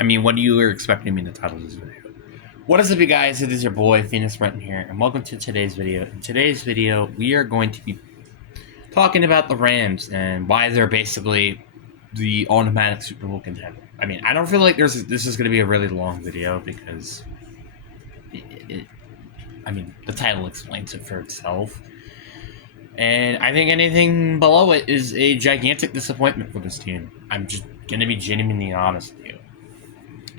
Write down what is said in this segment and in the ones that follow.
I mean, what you were expecting me to title this video? What is up, you guys? It is your boy, Phoenix Brenton here, and welcome to today's video. In today's video, we are going to be talking about the Rams and why they're basically the automatic Super Bowl contender. I mean, I don't feel like this is going to be a really long video because, the title explains it for itself. And I think anything below it is a gigantic disappointment for this team. I'm just going to be genuinely honest with you.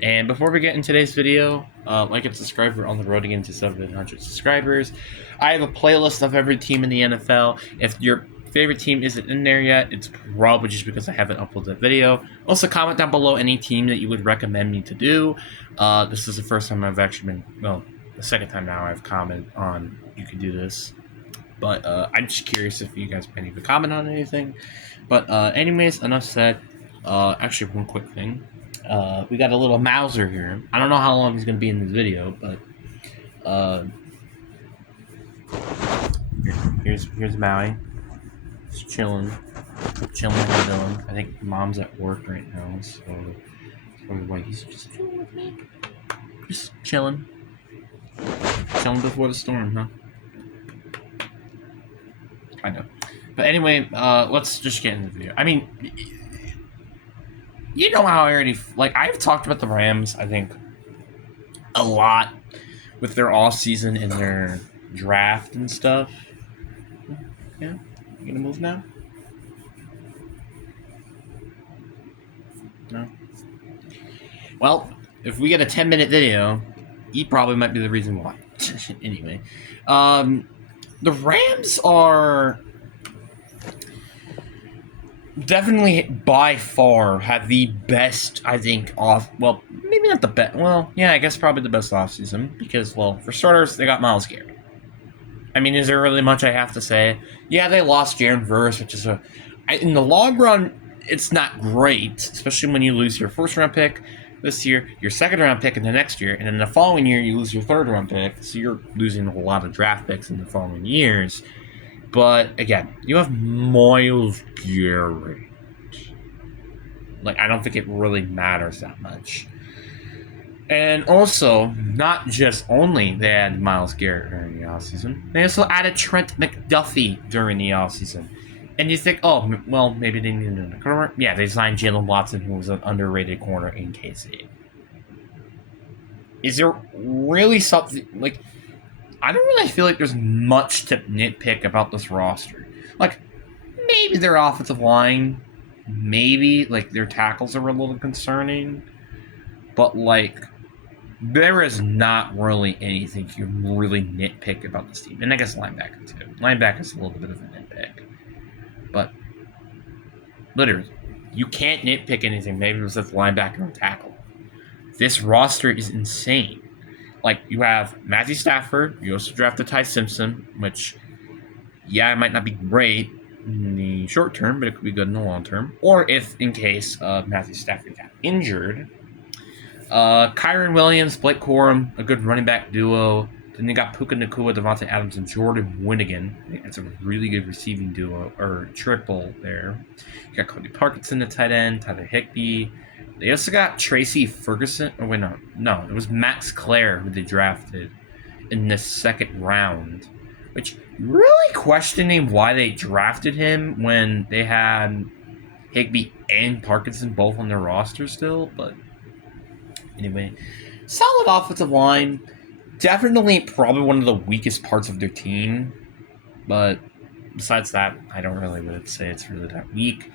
And before we get in today's video, like and subscribe. We're on the road again to 700 subscribers. I have a playlist of every team in the NFL. If your favorite team isn't in there yet, it's probably just because I haven't uploaded that video. Also, comment down below any team that you would recommend me to do. This is the first time I've actually been, well, the second time now I've commented on you could do this. But I'm just curious if you guys can even comment on anything. But anyways, enough said. Actually, one quick thing. We got a little Mauser here. I don't know how long he's going to be in this video, but here's Maui. He's chilling and chilling. I think mom's at work right now, so why he's just chilling with me. Just chilling before the storm, huh? I know. But anyway, let's just get into the video. I mean, you know how I already, I've talked about the Rams, I think, a lot with their off-season and their draft and stuff. Yeah? You gonna move now? No? Well, if we get a 10-minute video, he probably might be the reason why. Anyway. The Rams are definitely by far have the best, I think, maybe not the best, I guess probably the best offseason because, for starters, they got Myles Garrett. I mean, is there really much I have to say? Yeah, they lost Jaren Verse, which is in the long run, it's not great, especially when you lose your first-round pick this year, your second-round pick in the next year, and then the following year you lose your third-round pick, so you're losing a lot of draft picks in the following years. But, again, you have Myles Garrett. I don't think it really matters that much. And also, not just only they had Myles Garrett during the offseason, they also added Trent McDuffie during the offseason. And you think, maybe they needed a corner. Yeah, they signed Jalen Watson, who was an underrated corner in KC. Is there really something, I don't really feel like there's much to nitpick about this roster. Maybe their offensive line, maybe, their tackles are a little concerning. But, there is not really anything you really nitpick about this team. And I guess linebacker, too. Linebacker's a little bit of a nitpick. But, literally, you can't nitpick anything. Maybe it was just linebacker or tackle. This roster is insane. You have Matthew Stafford. You also drafted Ty Simpson, which, it might not be great in the short term, but it could be good in the long term. Or if, in case Matthew Stafford got injured. Kyren Williams, Blake Corum, a good running back duo. Then they got Puka Nacua, Devontae Adams, and Jordan Winnigan. I think that's a really good receiving duo, or triple there. You got Cody Parkinson, the tight end, Tyler Higbee. They also got Tracy Ferguson. Oh, wait, no. It was Max Clare who they drafted in the second round. Which, really questioning why they drafted him when they had Higbee and Parkinson both on their roster still. But anyway, solid offensive line. Definitely probably one of the weakest parts of their team. But besides that, I don't really would say it's really that weak.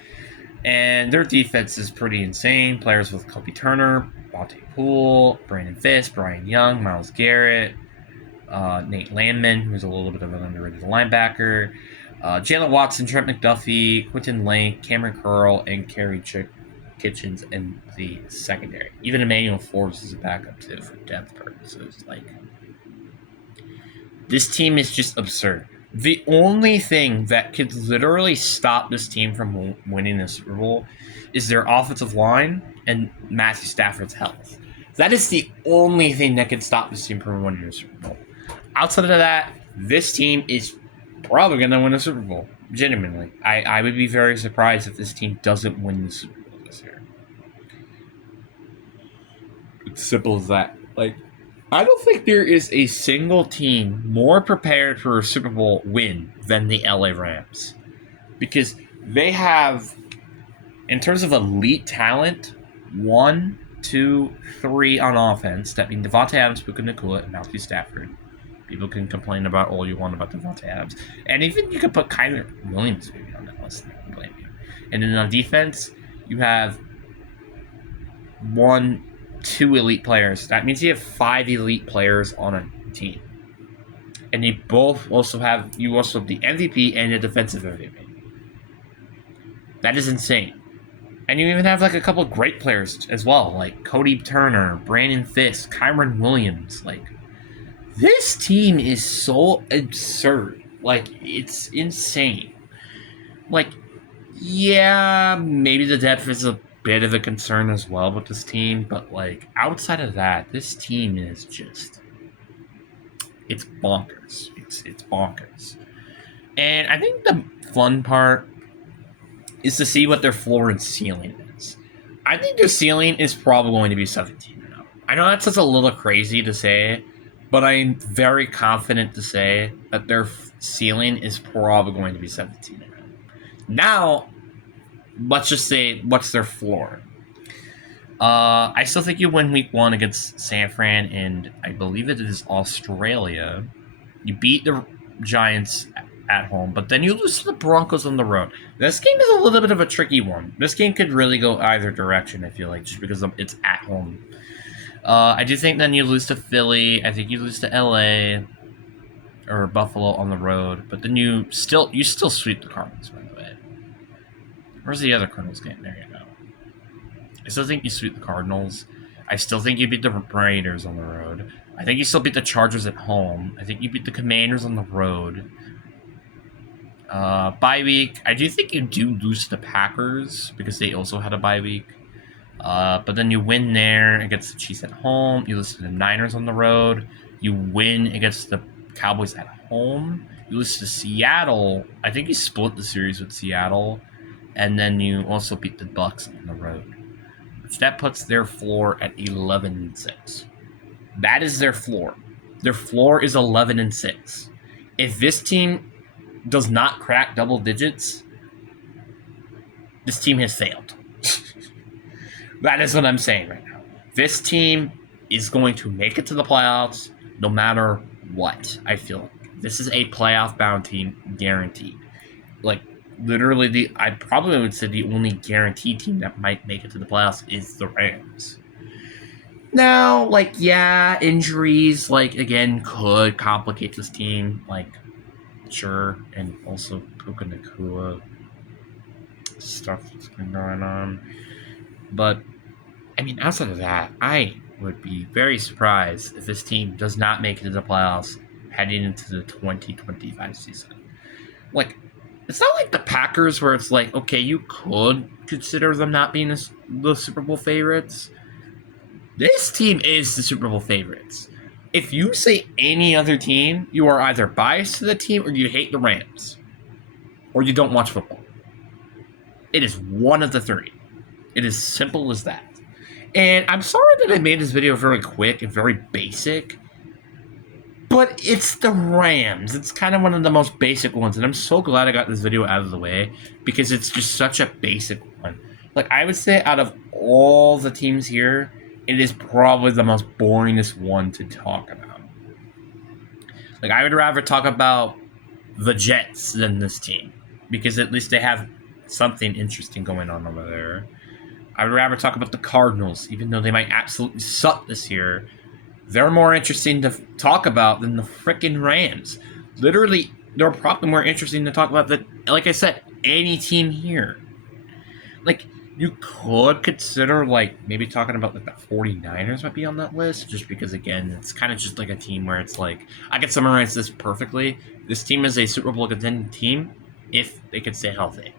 And their defense is pretty insane. Players with Kobe Turner, Bonte Poole, Brandon Fisk, Brian Young, Myles Garrett, Nate Landman, who's a little bit of an underrated linebacker, Jalen Watson, Trent McDuffie, Quentin Lake, Cameron Curl, and Kerry Kitchens in the secondary. Even Emmanuel Forbes is a backup, too, for depth purposes. This team is just absurd. The only thing that could literally stop this team from winning the Super Bowl is their offensive line and Matthew Stafford's health. That is the only thing that could stop this team from winning the Super Bowl. Outside of that, this team is probably going to win the Super Bowl. Genuinely. I would be very surprised if this team doesn't win the Super Bowl this year. It's simple as that. Like, I don't think there is a single team more prepared for a Super Bowl win than the LA Rams. Because they have, in terms of elite talent, 1, 2, 3 on offense. That means Devontae Adams, Puka Nacua, and Matthew Stafford. People can complain about all you want about Devontae Adams. And even you could put Kyler Williams maybe on that list. I don't blame you. And then on defense, you have 1, 2 elite players. That means you have 5 elite players on a team. And you both also have the MVP and the defensive MVP. That is insane. And you even have like a couple of great players as well, like Cody Turner, Brandon Fisk, Kyron Williams. Like, this team is so absurd. Like, it's insane. Like, yeah, maybe the depth is a bit of a concern as well with this team, but like, outside of that, this team is just, it's bonkers. It's bonkers. And I think the fun part is to see what their floor and ceiling is. I think their ceiling is probably going to be 17-0. I know that's just a little crazy to say, but I'm very confident to say that their ceiling is probably going to be 17-0. Now, let's just say, what's their floor? I still think you win week 1 against San Fran, and I believe it is Australia. You beat the Giants at home, but then you lose to the Broncos on the road. This game is a little bit of a tricky one. This game could really go either direction, I feel like, just because it's at home. I do think then you lose to Philly. I think you lose to LA or Buffalo on the road, but then you still sweep the Cardinals, by the way. Where's the other Cardinals game? There you go. I still think you sweep the Cardinals. I still think you beat the Raiders on the road. I think you still beat the Chargers at home. I think you beat the Commanders on the road. Bye week. I do think you do lose to the Packers because they also had a bye week. But then you win there against the Chiefs at home. You lose to the Niners on the road. You win against the Cowboys at home. You lose to Seattle. I think you split the series with Seattle. And then you also beat the Bucs on the road. Which that puts their floor at 11-6. That is their floor. Their floor is 11-6. If this team does not crack double digits, this team has failed. That is what I'm saying right now. This team is going to make it to the playoffs no matter what, I feel like. This is a playoff-bound team, guaranteed. Like, literally, I probably would say the only guaranteed team that might make it to the playoffs is the Rams. Now, like, yeah, injuries, like, again, could complicate this team. Like, sure, and also Puka Nacua stuff that's been going on. But, I mean, outside of that, I would be very surprised if this team does not make it to the playoffs heading into the 2025 season. Like, it's not like the Packers where it's like, okay, you could consider them not being the Super Bowl favorites. This team is the Super Bowl favorites. If you say any other team, you are either biased to the team or you hate the Rams. Or you don't watch football. It is one of the three. It is simple as that. And I'm sorry that I made this video very quick and very basic. But it's the Rams. It's kind of one of the most basic ones. And I'm so glad I got this video out of the way. Because it's just such a basic one. Like, I would say out of all the teams here, it is probably the most boringest one to talk about. Like, I would rather talk about the Jets than this team. Because at least they have something interesting going on over there. I would rather talk about the Cardinals, even though they might absolutely suck this year. They're more interesting to talk about than the frickin' Rams. Literally, they're probably more interesting to talk about than, like I said, any team here. Like, you could consider, like, maybe talking about, like, the 49ers might be on that list, just because, again, it's kind of just like a team where it's like, I could summarize this perfectly. This team is a Super Bowl contending team if they could stay healthy.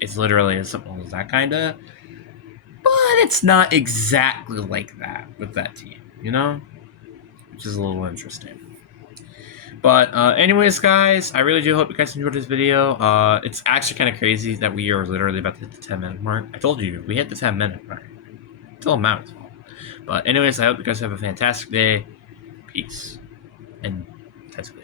It's literally as simple as that, kind of. But it's not exactly like that with that team, you know? Which is a little interesting. But anyways, guys, I really do hope you guys enjoyed this video. It's actually kind of crazy that we are literally about to hit the 10-minute mark. I told you, we hit the 10-minute mark. Still a mouse. But anyways, I hope you guys have a fantastic day. Peace. And that's it.